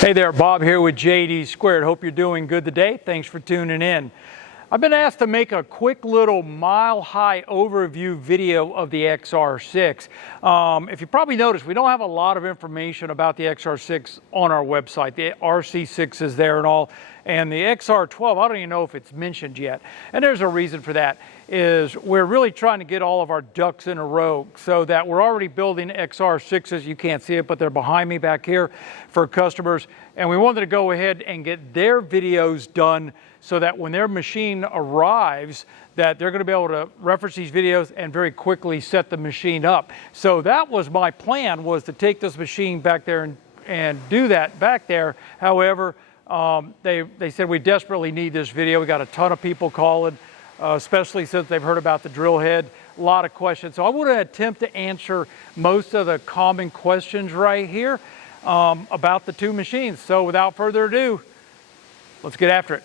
Hey there, Bob here with JD Squared. Hope you're doing good today. Thanks for tuning in. I've been asked to make a quick little mile-high overview video of the XR6. If you probably noticed, we don't have a lot of information about the XR6 on our website. The RC6 is there and all, and the XR12, I don't even know if it's mentioned yet. And there's a reason for that, is we're really trying to get all of our ducks in a row so that we're already building XR6s. You can't see it, but they're behind me back here for customers. And we wanted to go ahead and get their videos done so that when their machine arrives, that they're going to be able to reference these videos and very quickly set the machine up. So that was my plan, was to take this machine back there and do that back there. However, they said we desperately need this video. We got a ton of people calling, especially since they've heard about the drill head. A lot of questions. So I want to attempt to answer most of the common questions right here about the two machines. So without further ado, let's get after it.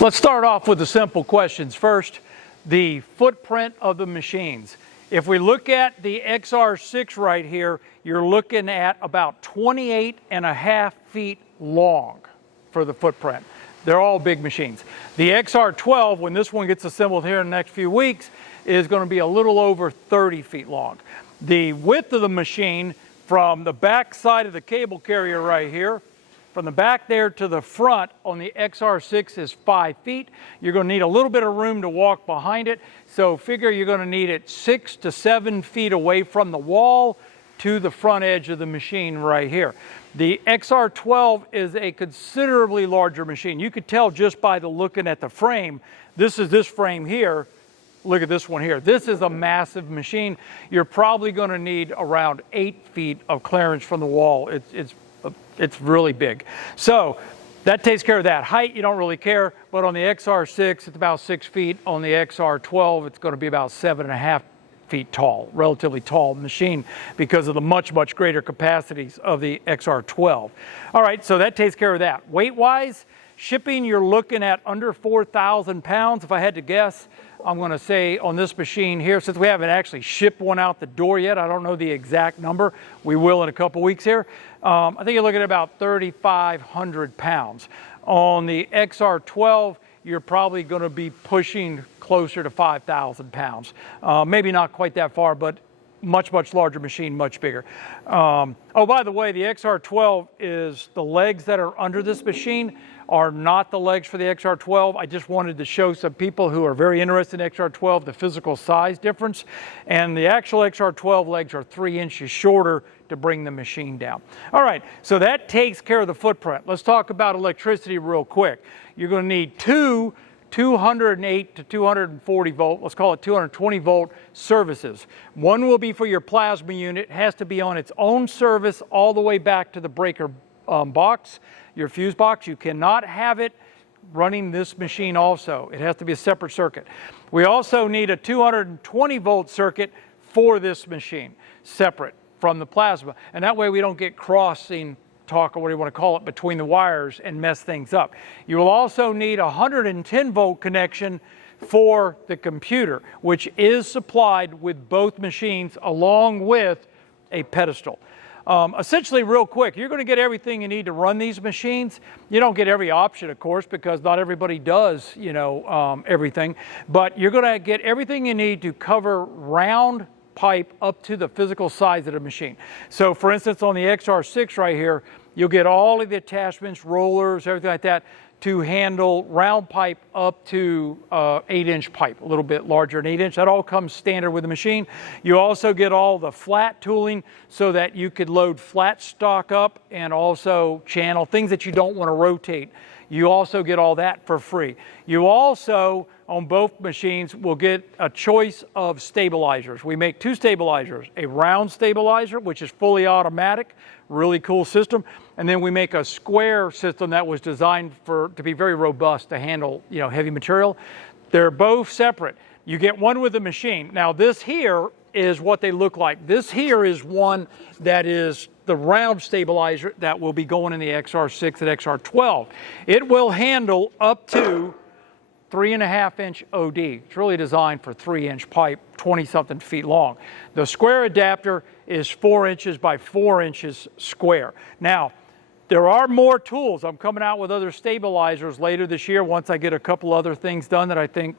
Let's start off with the simple questions. First, the footprint of the machines. If we look at the XR6 right here, you're looking at about 28.5 feet long for the footprint. They're all big machines. The XR12, when this one gets assembled here in the next few weeks, is going to be a little over 30 feet long. The width of the machine from the back side of the cable carrier right here, from the back there to the front on the XR6 is 5 feet. You're going to need a little bit of room to walk behind it. So figure you're going to need it 6 to 7 feet away from the wall to the front edge of the machine right here. The XR12 is a considerably larger machine. You could tell just by the looking at the frame. This is this frame here. Look at this one here. This is a massive machine. You're probably going to need around 8 feet of clearance from the wall. It's really big. So that takes care of that. Height, you don't really care, but on the XR6, it's about 6 feet. On the XR12, it's going to be about 7.5 feet tall, relatively tall machine because of the much greater capacities of the XR12. All right, so that takes care of that. Weight-wise, shipping, you're looking at under 4,000 pounds. If I had to guess, I'm going to say on this machine here, since we haven't actually shipped one out the door yet, I don't know the exact number. We will in a couple weeks here. I think you're looking at about 3,500 pounds. On the XR12, you're probably going to be pushing closer to 5,000 pounds. Maybe not quite that far, but much larger machine, much bigger. Oh, by the way, the XR12 is the legs that are under this machine are not the legs for the XR12. I just wanted to show some people who are very interested in XR12 the physical size difference. And the actual XR12 legs are 3 inches shorter to bring the machine down. All right, so that takes care of the footprint. Let's talk about electricity real quick. You're going to need two 208 to 240 volt, let's call it 220 volt services. One will be for your plasma unit. It has to be on its own service all the way back to the breaker box, your fuse box. You cannot have it running this machine also. It has to be a separate circuit. We also need a 220 volt circuit for this machine, separate from the plasma. And that way we don't get crossing talk, or what do you want to call it, between the wires and mess things up. You will also need a 110 volt connection for the computer, which is supplied with both machines along with a pedestal. Essentially, real quick, you're going to get everything you need to run these machines. You don't get every option, of course, because not everybody does, everything. But you're going to get everything you need to cover round pipe up to the physical size of the machine. So, for instance, on the XR6 right here, you'll get all of the attachments, rollers, everything like that, to handle round pipe up to 8-inch pipe, a little bit larger than 8-inch. That all comes standard with the machine. You also get all the flat tooling so that you could load flat stock up and also channel things that you don't want to rotate. You also get all that for free. You also, on both machines, will get a choice of stabilizers. We make 2 stabilizers, a round stabilizer, which is fully automatic, really cool system, and then we make a square system that was designed to be very robust to handle, heavy material. They're both separate. You get one with the machine. Now this here is what they look like. This here is one that is the round stabilizer that will be going in the XR6 and XR12. It will handle up to 3.5-inch OD. It's really designed for 3-inch pipe, 20-something feet long. The square adapter is 4 inches by 4 inches square. Now, There are more tools. I'm coming out with other stabilizers later this year once I get a couple other things done that I think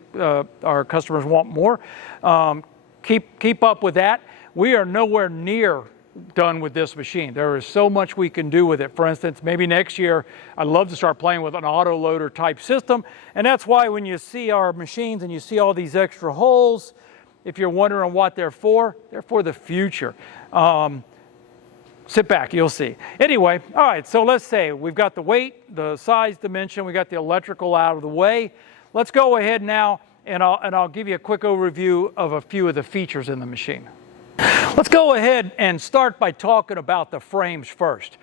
our customers want more. Keep up with that. We are nowhere near done with this machine. There is so much we can do with it. For instance, maybe next year I'd love to start playing with an auto loader type system, and that's why when you see our machines and you see all these extra holes, if you're wondering what they're for the future. Sit back, you'll see. Anyway, all right, so let's say we've got the weight, the size dimension, we got the electrical out of the way. Let's go ahead now and I'll give you a quick overview of a few of the features in the machine. Let's go ahead and start by talking about the frames first.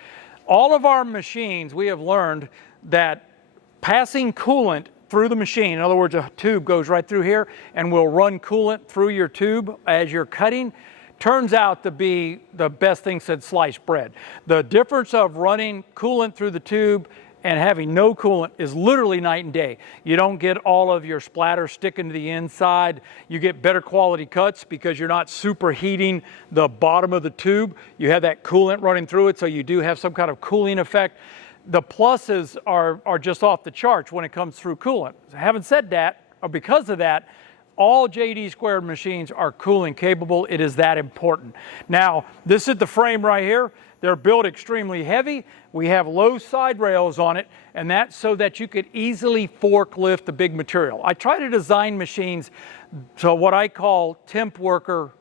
All of our machines, we have learned that passing coolant through the machine, in other words, a tube goes right through here and will run coolant through your tube as you're cutting, turns out to be the best thing since sliced bread. The difference of running coolant through the tube and having no coolant is literally night and day. You don't get all of your splatter sticking to the inside. You get better quality cuts because you're not superheating the bottom of the tube. You have that coolant running through it, so you do have some kind of cooling effect. The pluses are just off the charts when it comes through coolant. Having said that, or because of that, all JD Squared machines are cooling capable. It is that important. Now, this is the frame right here. They're built extremely heavy. We have low side rails on it, and that's so that you could easily forklift the big material. I try to design machines so what I call temp worker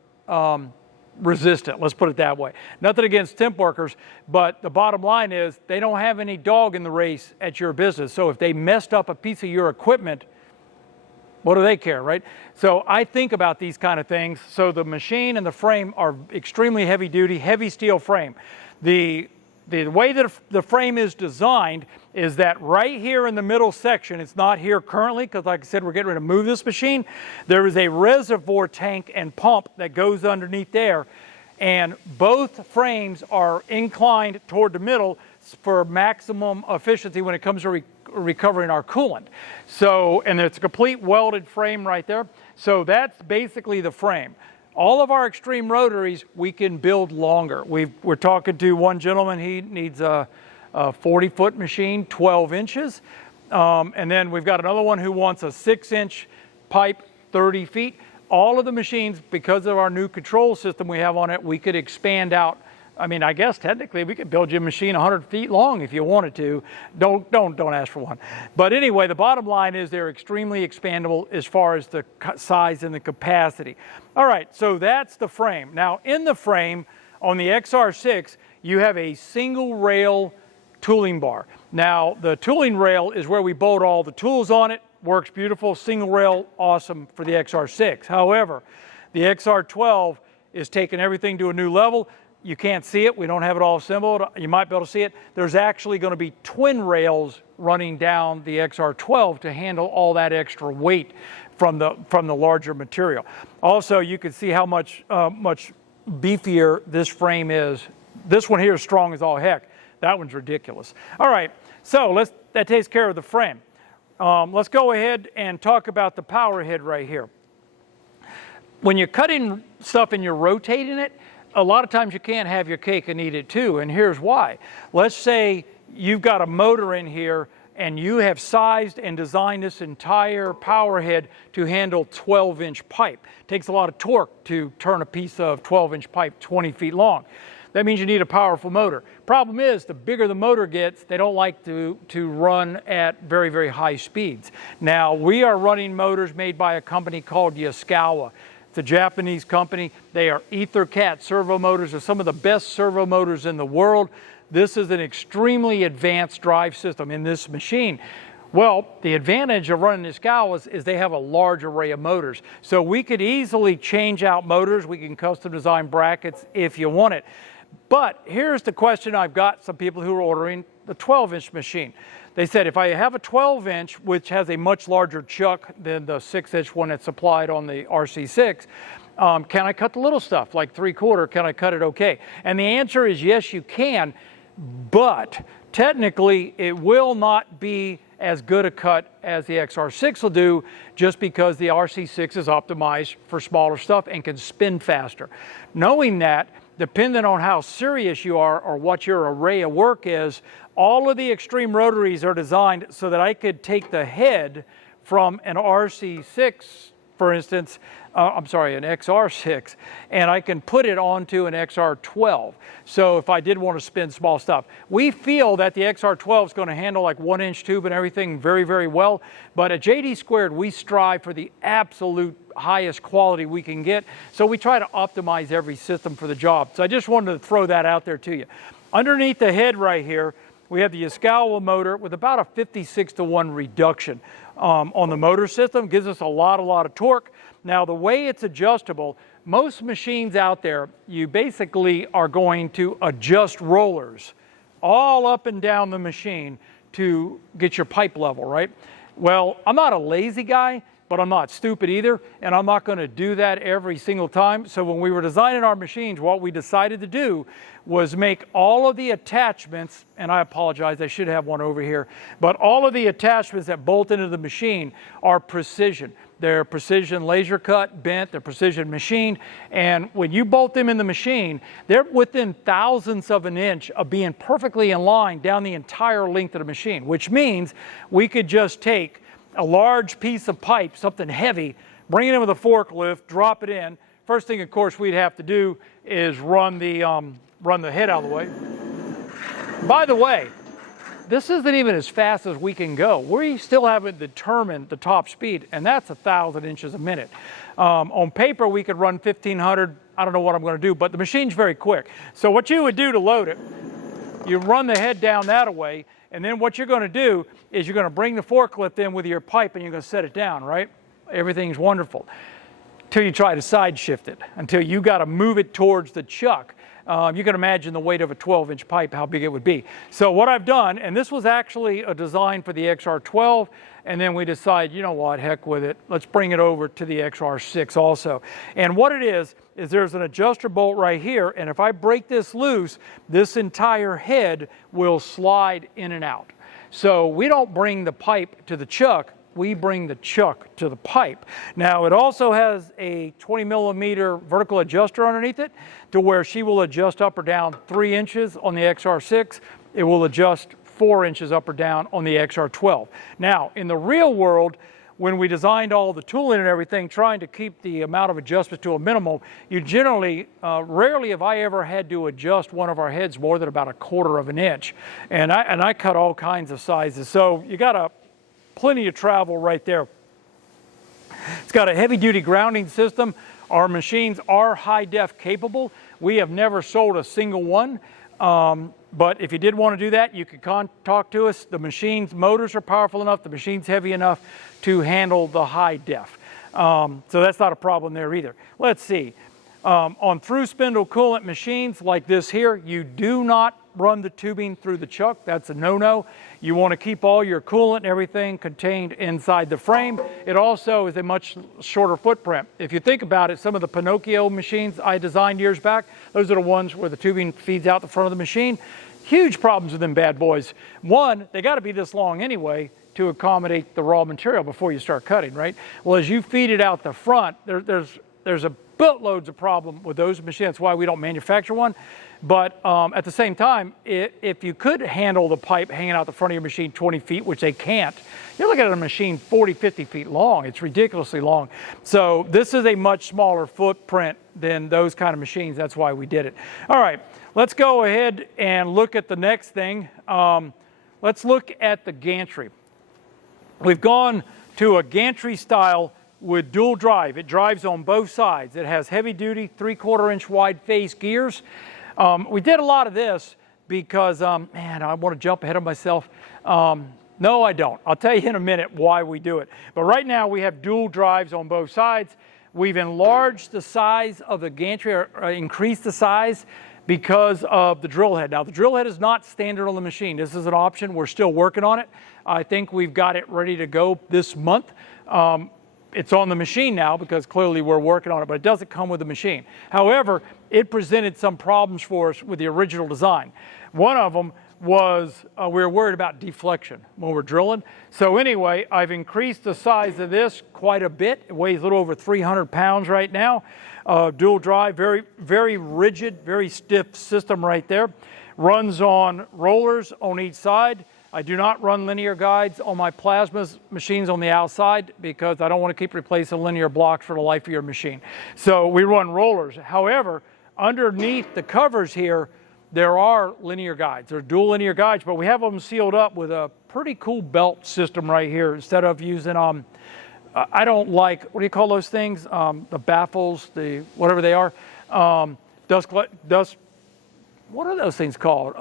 resistant, let's put it that way. Nothing against temp workers, but the bottom line is they don't have any dog in the race at your business. So if they messed up a piece of your equipment, what do they care, right? So I think about these kind of things. So the machine and the frame are extremely heavy duty, heavy steel frame. The way that the frame is designed is that right here in the middle section, it's not here currently because like I said, we're getting ready to move this machine. There is a reservoir tank and pump that goes underneath there. And both frames are inclined toward the middle for maximum efficiency when it comes to recovering our coolant. So, and it's a complete welded frame right there. So that's basically the frame. All of our extreme rotaries, we can build longer. We're talking to one gentleman, he needs a 40-foot machine, 12 inches. And then we've got another one who wants a 6-inch pipe, 30 feet. All of the machines, because of our new control system we have on it, we could expand out. I mean, I guess technically we could build you a machine 100 feet long if you wanted to. Don't ask for one. But anyway, the bottom line is they're extremely expandable as far as the size and the capacity. All right, so that's the frame. Now, in the frame on the XR6, you have a single rail tooling bar. Now, the tooling rail is where we bolt all the tools on it. Works beautiful, single rail, awesome for the XR6. However, the XR12 is taking everything to a new level. You can't see it. We don't have it all assembled. You might be able to see it. There's actually going to be twin rails running down the XR12 to handle all that extra weight from the larger material. Also, you can see how much beefier this frame is. This one here is strong as all heck. That one's ridiculous. All right, so that takes care of the frame. Let's go ahead and talk about the power head right here. When you're cutting stuff and you're rotating it, a lot of times you can't have your cake and eat it too, and here's why. Let's say you've got a motor in here and you have sized and designed this entire power head to handle 12-inch pipe. It takes a lot of torque to turn a piece of 12-inch pipe 20 feet long. That means you need a powerful motor. Problem is, the bigger the motor gets, they don't like to run at very, very high speeds. Now, we are running motors made by a company called Yaskawa. It's a Japanese company. They are EtherCat servo motors. They're some of the best servo motors in the world. This is an extremely advanced drive system in this machine. Well, the advantage of running Yaskawas is they have a large array of motors. So we could easily change out motors. We can custom design brackets if you want it. But here's the question I've got some people who are ordering the 12-inch machine. They said, if I have a 12-inch, which has a much larger chuck than the 6-inch one that's supplied on the RC6, can I cut the little stuff, like 3/4? Can I cut it okay? And the answer is yes, you can, but technically it will not be as good a cut as the XR6 will do, just because the RC6 is optimized for smaller stuff and can spin faster. Knowing that, depending on how serious you are or what your array of work is, all of the extreme rotaries are designed so that I could take the head from an RC6, for instance, an XR6, and I can put it onto an XR12. So if I did want to spin small stuff. We feel that the XR12 is going to handle like 1-inch tube and everything very, very well. But at JD Squared, we strive for the absolute highest quality we can get. So we try to optimize every system for the job. So I just wanted to throw that out there to you. Underneath the head right here, we have the Yaskawa motor with about a 56-to-1 reduction on the motor system. Gives us a lot of torque. Now, the way it's adjustable, most machines out there, you basically are going to adjust rollers all up and down the machine to get your pipe level, right? Well, I'm not a lazy guy, but I'm not stupid either, and I'm not going to do that every single time. So when we were designing our machines, what we decided to do was make all of the attachments, and I apologize, I should have one over here, but all of the attachments that bolt into the machine are precision. They're precision laser cut, bent, they're precision machined, and when you bolt them in the machine, they're within thousandths of an inch of being perfectly in line down the entire length of the machine, which means we could just take a large piece of pipe, something heavy, bring it in with a forklift, drop it in. First thing, of course, we'd have to do is run the head out of the way. By the way, this isn't even as fast as we can go. We still haven't determined the top speed, and that's 1,000 inches a minute. On paper, we could run 1,500. I don't know what I'm going to do, but the machine's very quick. So what you would do to load it, you run the head down that way, and then what you're going to do is you're going to bring the forklift in with your pipe, and you're going to set it down, right? Everything's wonderful. Until you try to side shift it, until you got to move it towards the chuck. You can imagine the weight of a 12-inch pipe, how big it would be. So what I've done, and this was actually a design for the XR12, and then we decided, you know what, heck with it. Let's bring it over to the XR6 also. And what it is there's an adjuster bolt right here, and if I break this loose, this entire head will slide in and out. So we don't bring the pipe to the chuck, we bring the chuck to the pipe. Now, it also has a 20-millimeter vertical adjuster underneath it to where she will adjust up or down 3 inches on the XR6. It will adjust 4 inches up or down on the XR12. Now, in the real world, when we designed all the tooling and everything, trying to keep the amount of adjustments to a minimum, you generally, rarely have I ever had to adjust one of our heads more than about 1/4 of an inch. And I cut all kinds of sizes. So you got plenty of travel right there. It's got a heavy-duty grounding system. Our machines are high-def capable. We have never sold a single one. But if you did want to do that, you could talk to us. The machine's motors are powerful enough, the machine's heavy enough to handle the high def. So that's not a problem there either. Let's see. On through spindle coolant machines like this here, you do not run the tubing through the chuck. That's a no-no. You want to keep all your coolant and everything contained inside the frame. It also is a much shorter footprint. If you think about it, some of the Pinocchio machines I designed years back, those are the ones where the tubing feeds out the front of the machine. Huge problems with them bad boys. One, they got to be this long anyway to accommodate the raw material before you start cutting, right? Well, as you feed it out the front, there's a boatloads of problem with those machines. That's why we don't manufacture one. But at the same time, if you could handle the pipe hanging out the front of your machine 20 feet, which they can't, you're looking at a machine 40, 50 feet long. It's ridiculously long. So this is a much smaller footprint than those kind of machines. That's why we did it. All right, let's go ahead and look at the next thing. Let's look at the gantry. We've gone to a gantry style with dual drive. It drives on both sides. It has heavy duty 3/4 inch wide face gears. We did a lot of this because, man, I want to jump ahead of myself. No, I don't. I'll tell you in a minute why we do it. But right now we have dual drives on both sides. We've enlarged the size of the gantry, or increased the size because of the drill head. Now, the drill head is not standard on the machine. This is an option. We're still working on it. I think we've got it ready to go this month. It's on the machine now because clearly we're working on it, but it doesn't come with the machine. However, it presented some problems for us with the original design. One of them was we were worried about deflection when we're drilling. So anyway, I've increased the size of this quite a bit. It weighs a little over 300 pounds right now. Dual drive, very, very rigid, very stiff system right there. Runs on rollers on each side. I do not run linear guides on my plasma machines on the outside because I don't want to keep replacing linear blocks for the life of your machine. So we run rollers. However, underneath the covers here, there are linear guides. They're dual linear guides, but we have them sealed up with a pretty cool belt system right here instead of using, I don't like, what do you call those things? The baffles, the whatever they are. Dust, what are those things called?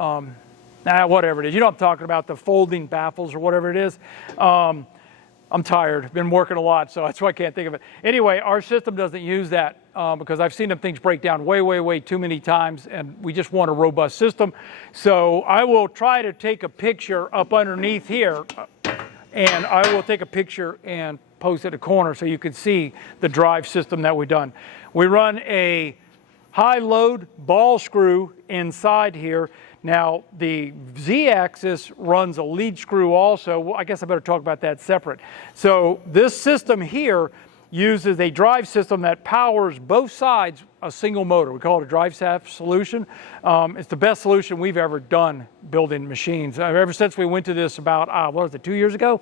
Whatever it is. You know what I'm talking about, the folding baffles or whatever it is. I'm tired, been working a lot, so that's why I can't think of it. Anyway, our system doesn't use that because I've seen them things break down way, way, way too many times, and we just want a robust system. So I will try to take a picture up underneath here, and I will take a picture and post it at a corner so you can see the drive system that we've done. We run a high load ball screw inside here. Now, the Z-axis runs a lead screw also. Well, I guess I better talk about that separate. So this system here uses a drive system that powers both sides a single motor. We call it a drive shaft solution. It's the best solution we've ever done building machines. Ever since we went to this about, 2 years ago?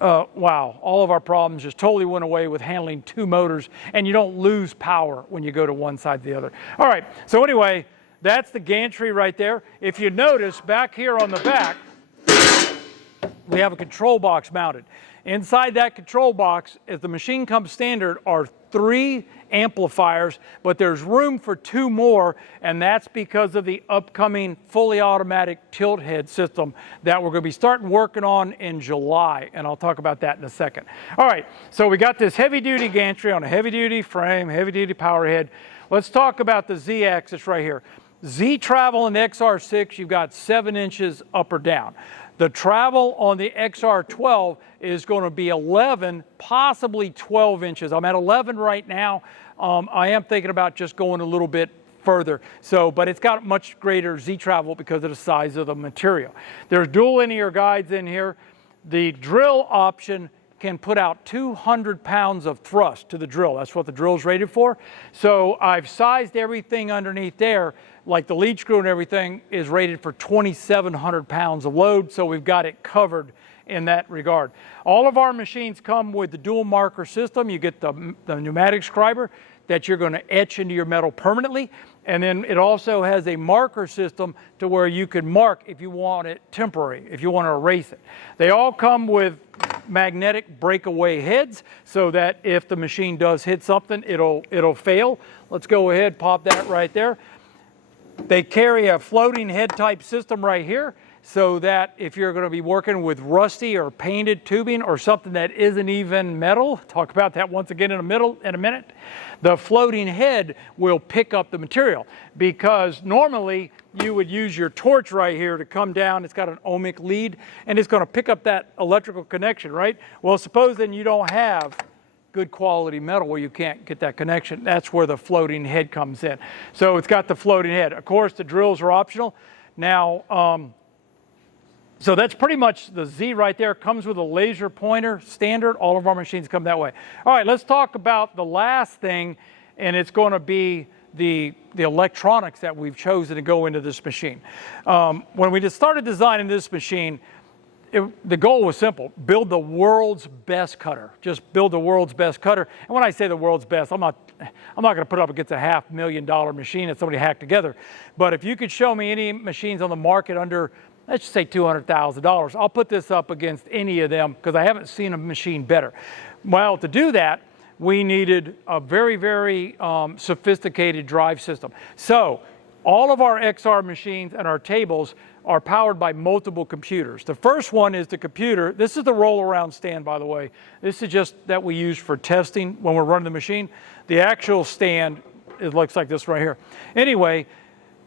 Wow, all of our problems just totally went away with handling two motors, and you don't lose power when you go to one side to the other. All right, so anyway, that's the gantry right there. If you notice, back here on the back, we have a control box mounted. Inside that control box, as the machine comes standard, are 3 amplifiers, but there's room for 2 more, and that's because of the upcoming fully automatic tilt head system that we're going to be starting working on in July, and I'll talk about that in a second. All right, so we got this heavy-duty gantry on a heavy-duty frame, heavy-duty power head. Let's talk about the Z-axis right here. Z-travel in the XR6, you've got 7 inches up or down. The travel on the XR12 is going to be 11, possibly 12 inches. I'm at 11 right now. I am thinking about just going a little bit further. So, but it's got much greater Z-travel because of the size of the material. There's dual linear guides in here. The drill option can put out 200 pounds of thrust to the drill. That's what the drill's rated for. So I've sized everything underneath there, like the lead screw and everything is rated for 2,700 pounds of load, so we've got it covered in that regard. All of our machines come with the dual marker system. You get the pneumatic scriber that you're going to etch into your metal permanently, and then it also has a marker system to where you can mark if you want it temporary, if you want to erase it. They all come with magnetic breakaway heads so that if the machine does hit something, it'll fail. Let's go ahead, pop that right there. They carry a floating head type system right here so that if you're going to be working with rusty or painted tubing or something that isn't even metal, talk about that once again in a minute, the floating head will pick up the material, because normally you would use your torch right here to come down. It's got an ohmic lead and it's going to pick up that electrical connection, right? Well, suppose then you don't have good quality metal where you can't get that connection. That's where the floating head comes in. So it's got the floating head. Of course, the drills are optional. Now, so that's pretty much the Z right there. Comes with a laser pointer standard. All of our machines come that way. All right, let's talk about the last thing, and it's going to be the electronics that we've chosen to go into this machine. When we just started designing this machine, the goal was simple: build the world's best cutter. Just build the world's best cutter. And when I say the world's best, I'm not going to put up against a $500,000 machine that somebody hacked together. But if you could show me any machines on the market under, let's just say $200,000, I'll put this up against any of them because I haven't seen a machine better. Well, to do that, we needed a very, very sophisticated drive system. So all of our XR machines and our tables are powered by multiple computers. The first one is the computer. This is the roll-around stand, by the way. This is just that we use for testing when we're running the machine. The actual stand, it looks like this right here. Anyway,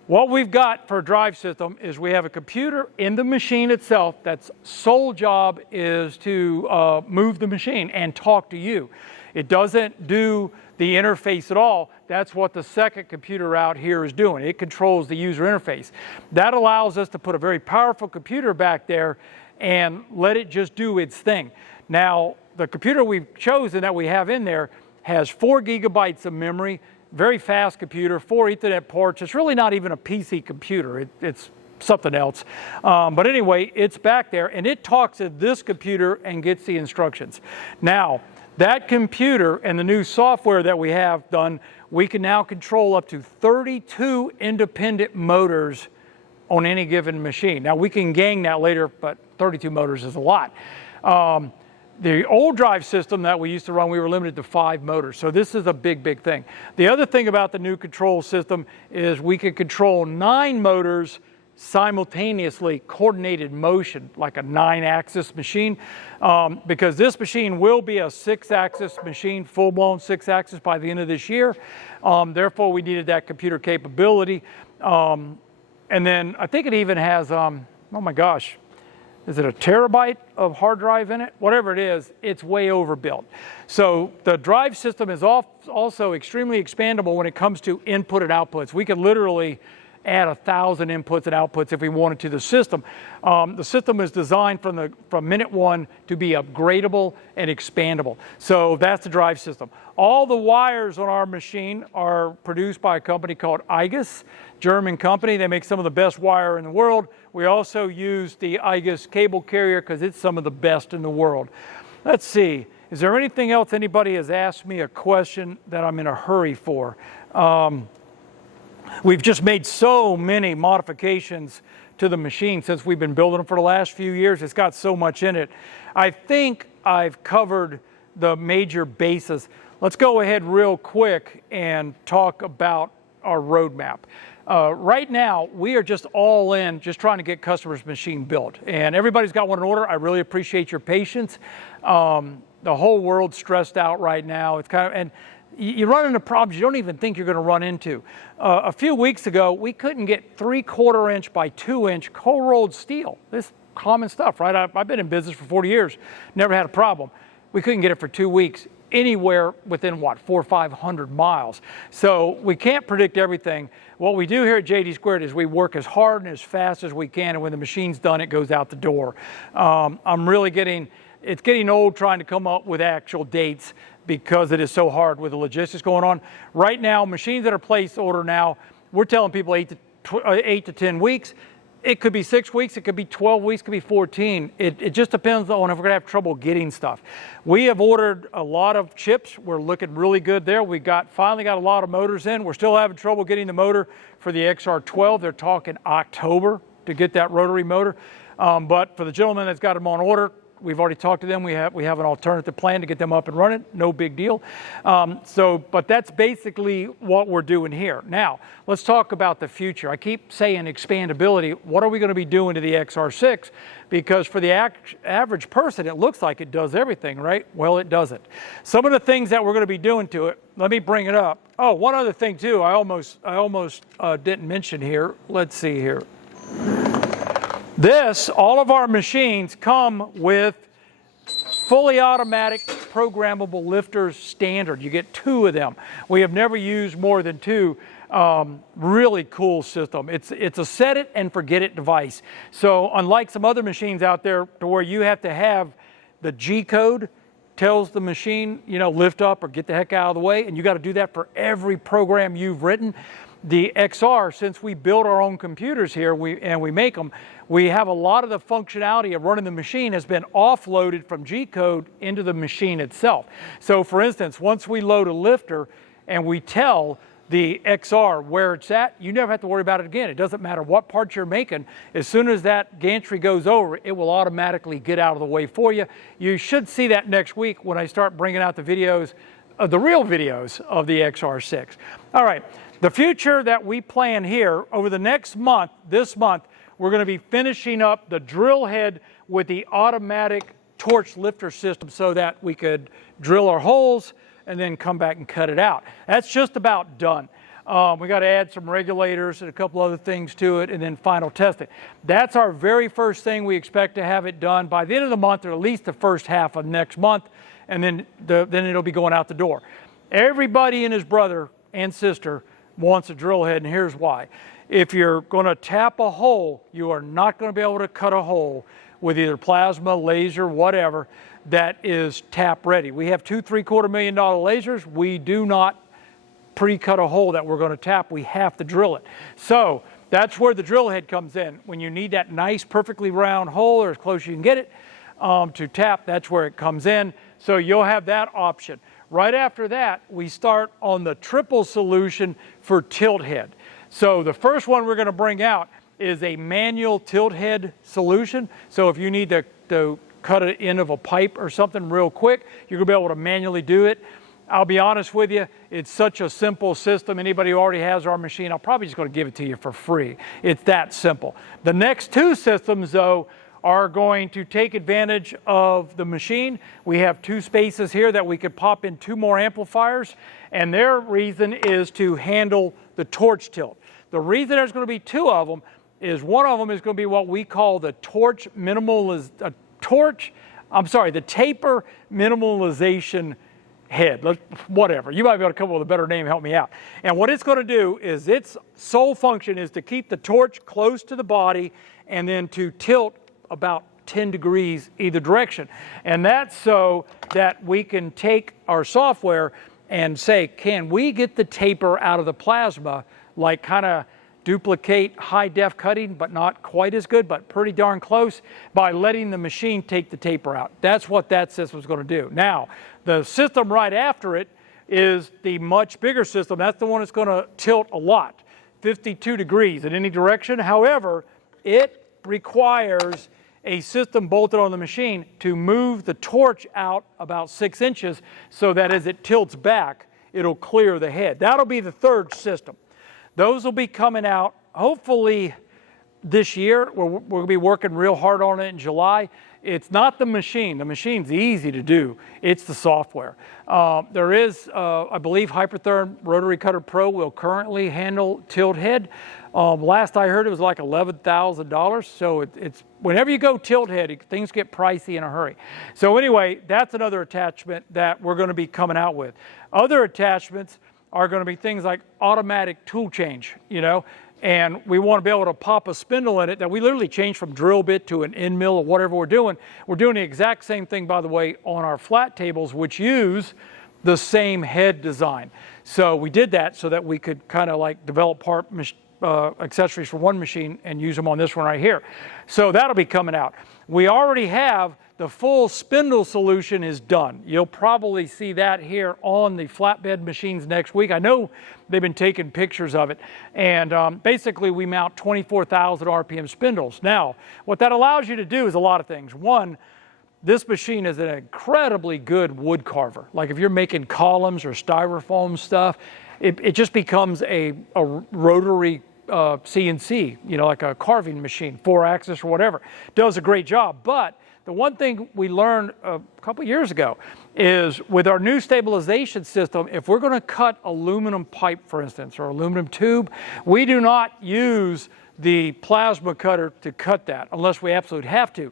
what we've got for a drive system is we have a computer in the machine itself that's sole job is to move the machine and talk to you. It doesn't do the interface at all. That's what the second computer out here is doing. It controls the user interface. That allows us to put a very powerful computer back there and let it just do its thing. Now, the computer we've chosen that we have in there has 4 gigabytes of memory, very fast computer, 4 Ethernet ports. It's really not even a PC computer. It's something else. But anyway, it's back there, and it talks to this computer and gets the instructions. Now, that computer and the new software that we have done, we can now control up to 32 independent motors on any given machine. Now, we can gang that later, but 32 motors is a lot. The old drive system that we used to run, we were limited to 5 motors. So this is a big, big thing. The other thing about the new control system is we can control 9 motors simultaneously, coordinated motion, like a 9-axis machine, because this machine will be a 6-axis machine, full-blown 6-axis by the end of this year. Therefore, we needed that computer capability. And then I think it even has, oh my gosh, is it a terabyte of hard drive in it? Whatever it is, it's way overbuilt. So the drive system is also extremely expandable when it comes to input and outputs. We could literally add 1,000 inputs and outputs if we wanted to the system. The system is designed from minute one to be upgradable and expandable. So that's the drive system. All the wires on our machine are produced by a company called IGUS, German company. They make some of the best wire in the world. We also use the IGUS cable carrier because it's some of the best in the world. Let's see, is there anything else anybody has asked me a question that I'm in a hurry for? We've just made so many modifications to the machine since we've been building them for the last few years. It's got so much in it. I think I've covered the major bases. Let's go ahead real quick and talk about our roadmap. Right now, we are just all in, just trying to get customers' machine built. And everybody's got one in order. I really appreciate your patience. The whole world's stressed out right now. It's kind of, and you run into problems you don't even think you're going to run into. A few weeks ago, we couldn't get 3/4 inch by 2 inch cold rolled steel. This common stuff, right? I've been in business for 40 years, never had a problem. We couldn't get it for 2 weeks anywhere within, what, 400 or 500 miles. So we can't predict everything. What we do here at JD Squared is we work as hard and as fast as we can, and when the machine's done, it goes out the door. I'm really it's getting old trying to come up with actual dates because it is so hard with the logistics going on. Right now, machines that are placed order now, we're telling people 8 to 10 weeks. It could be 6 weeks, it could be 12 weeks, it could be 14. It just depends on if we're gonna have trouble getting stuff. We have ordered a lot of chips. We're looking really good there. We finally got a lot of motors in. We're still having trouble getting the motor for the XR12. They're talking October to get that rotary motor. But for the gentleman that's got them on order, we've already talked to them. We have an alternative plan to get them up and running. No big deal. But that's basically what we're doing here. Now, let's talk about the future. I keep saying expandability. What are we going to be doing to the XR6? Because for the average person, it looks like it does everything, right? Well, it doesn't. Some of the things that we're going to be doing to it, let me bring it up. Oh, one other thing too, I almost didn't mention here. Let's see here. All of our machines come with fully automatic programmable lifters standard. You get 2 of them. We have never used more than 2. Really cool system. It's a set it and forget it device. So unlike some other machines out there to where you have to have the G code tells the machine, lift up or get the heck out of the way, and you got to do that for every program you've written. The XR, since we build our own computers here and we make them, we have a lot of the functionality of running the machine has been offloaded from G code into the machine itself. So for instance, once we load a lifter and we tell the XR where it's at, you never have to worry about it again. It doesn't matter what parts you're making. As soon as that gantry goes over, it will automatically get out of the way for you. You should see that next week when I start bringing out the videos, the real videos of the XR6. All right. The future that we plan here over the next month, this month, we're going to be finishing up the drill head with the automatic torch lifter system so that we could drill our holes and then come back and cut it out. That's just about done. We got to add some regulators and a couple other things to it and then final test it. That's our very first thing. We expect to have it done by the end of the month or at least the first half of next month. and then it'll be going out the door. Everybody and his brother and sister wants a drill head, and here's why. If you're going to tap a hole, you are not going to be able to cut a hole with either plasma, laser, whatever, that is tap ready. We have two $750,000 lasers. We do not pre-cut a hole that we're going to tap. We have to drill it. So that's where the drill head comes in. When you need that nice, perfectly round hole, or as close as you can get it to tap, that's where it comes in. So you'll have that option. Right after that, we start on the triple solution for tilt head. So the first one we're going to bring out is a manual tilt head solution. So if you need to cut an end of a pipe or something real quick, you're going to be able to manually do it. I'll be honest with you, it's such a simple system. Anybody who already has our machine, I'm probably just going to give it to you for free. It's that simple. The next two systems, though, are going to take advantage of the machine. We have two spaces here that we could pop in two more amplifiers, and their reason is to handle the torch tilt. The reason there's going to be two of them is one of them is going to be what we call the the taper minimalization head, whatever. You might be able to come up with a better name, help me out. And what it's going to do is its sole function is to keep the torch close to the body and then to tilt about 10 degrees either direction. And that's so that we can take our software and say, can we get the taper out of the plasma, like kind of duplicate high def cutting, but not quite as good, but pretty darn close, by letting the machine take the taper out. That's what that system is going to do. Now, the system right after it is the much bigger system. That's the one that's going to tilt a lot, 52 degrees in any direction. However, it requires a system bolted on the machine to move the torch out about 6 inches so that as it tilts back, it'll clear the head. That'll be the third system. Those will be coming out hopefully this year. We're going to be working real hard on it in July. It's not the machine. The machine's easy to do. It's the software. There is, I believe, Hypertherm Rotary Cutter Pro will currently handle tilt head. Last I heard it was like $11,000. So it's whenever you go tilt head, things get pricey in a hurry. So anyway, that's another attachment that we're going to be coming out with. Other attachments are going to be things like automatic tool change, and we want to be able to pop a spindle in it that we literally change from drill bit to an end mill or whatever we're doing. We're doing the exact same thing, by the way, on our flat tables, which use the same head design. So we did that so that we could kind of like develop accessories for one machine and use them on this one right here. So that'll be coming out. We already have the full spindle solution is done. You'll probably see that here on the flatbed machines next week. I know they've been taking pictures of it. And basically we mount 24,000 RPM spindles. Now, what that allows you to do is a lot of things. One, this machine is an incredibly good wood carver. Like if you're making columns or styrofoam stuff, it just becomes a rotary CNC, like a carving machine, 4-axis or whatever. Does a great job. But the one thing we learned a couple years ago is with our new stabilization system, if we're going to cut aluminum pipe, for instance, or aluminum tube, we do not use the plasma cutter to cut that unless we absolutely have to.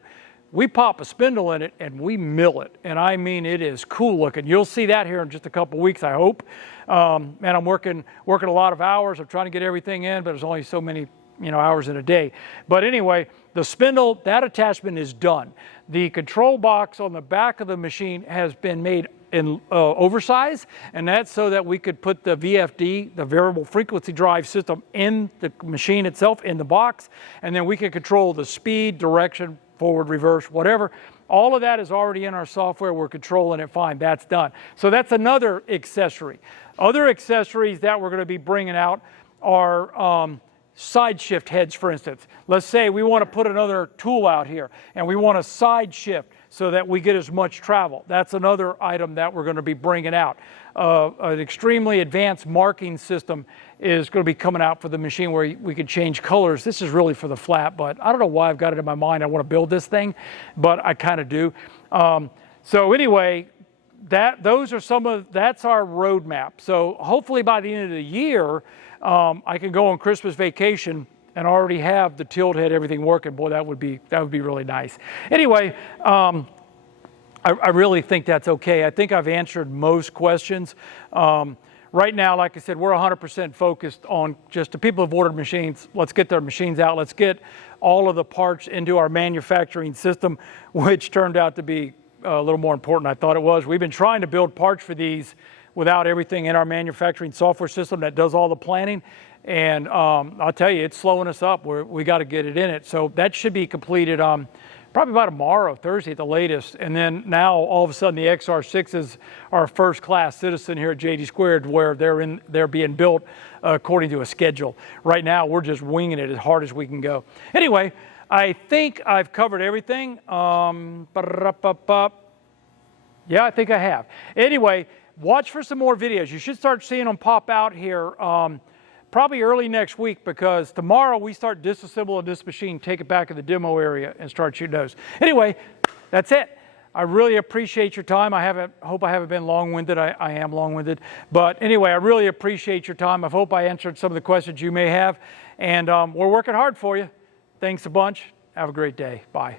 We pop a spindle in it and we mill it. And I mean, it is cool looking. You'll see that here in just a couple weeks, I hope. And I'm working a lot of hours. I'm trying to get everything in, but there's only so many hours in a day. But anyway, the spindle, that attachment is done. The control box on the back of the machine has been made in oversize, and that's so that we could put the VFD, the variable frequency drive system, in the machine itself, in the box, and then we can control the speed, direction, forward, reverse, whatever. All of that is already in our software. We're controlling it fine. That's done. So that's another accessory. Other accessories that we're going to be bringing out are side shift heads, for instance. Let's say we want to put another tool out here and we want to side shift so that we get as much travel. That's another item that we're going to be bringing out. An extremely advanced marking system is going to be coming out for the machine where we can change colors. This is really for the flat, but I don't know why I've got it in my mind. I want to build this thing, but I kind of do. So anyway, that's our roadmap. So hopefully by the end of the year, I can go on Christmas vacation and already have the tilt head, everything working. Boy, that would be really nice. Anyway, I really think that's okay. I think I've answered most questions. Right now, like I said, we're 100% focused on just the people who've ordered machines. Let's get their machines out. Let's get all of the parts into our manufacturing system, which turned out to be a little more important than I thought it was. We've been trying to build parts for these without everything in our manufacturing software system that does all the planning. And I'll tell you, it's slowing us up. We got to get it in it. So that should be completed probably by tomorrow, Thursday at the latest. And then now all of a sudden the XR6s are a first class citizen here at JD Squared, where they're being built according to a schedule. Right now we're just winging it as hard as we can go. Anyway, I think I've covered everything. Yeah, I think I have. Anyway, watch for some more videos. You should start seeing them pop out here probably early next week, because tomorrow we start disassembling this machine, take it back to the demo area and start shooting those. Anyway, that's it. I really appreciate your time. Hope I haven't been long-winded. I am long-winded. But anyway, I really appreciate your time. I hope I answered some of the questions you may have. And we're working hard for you. Thanks a bunch. Have a great day. Bye.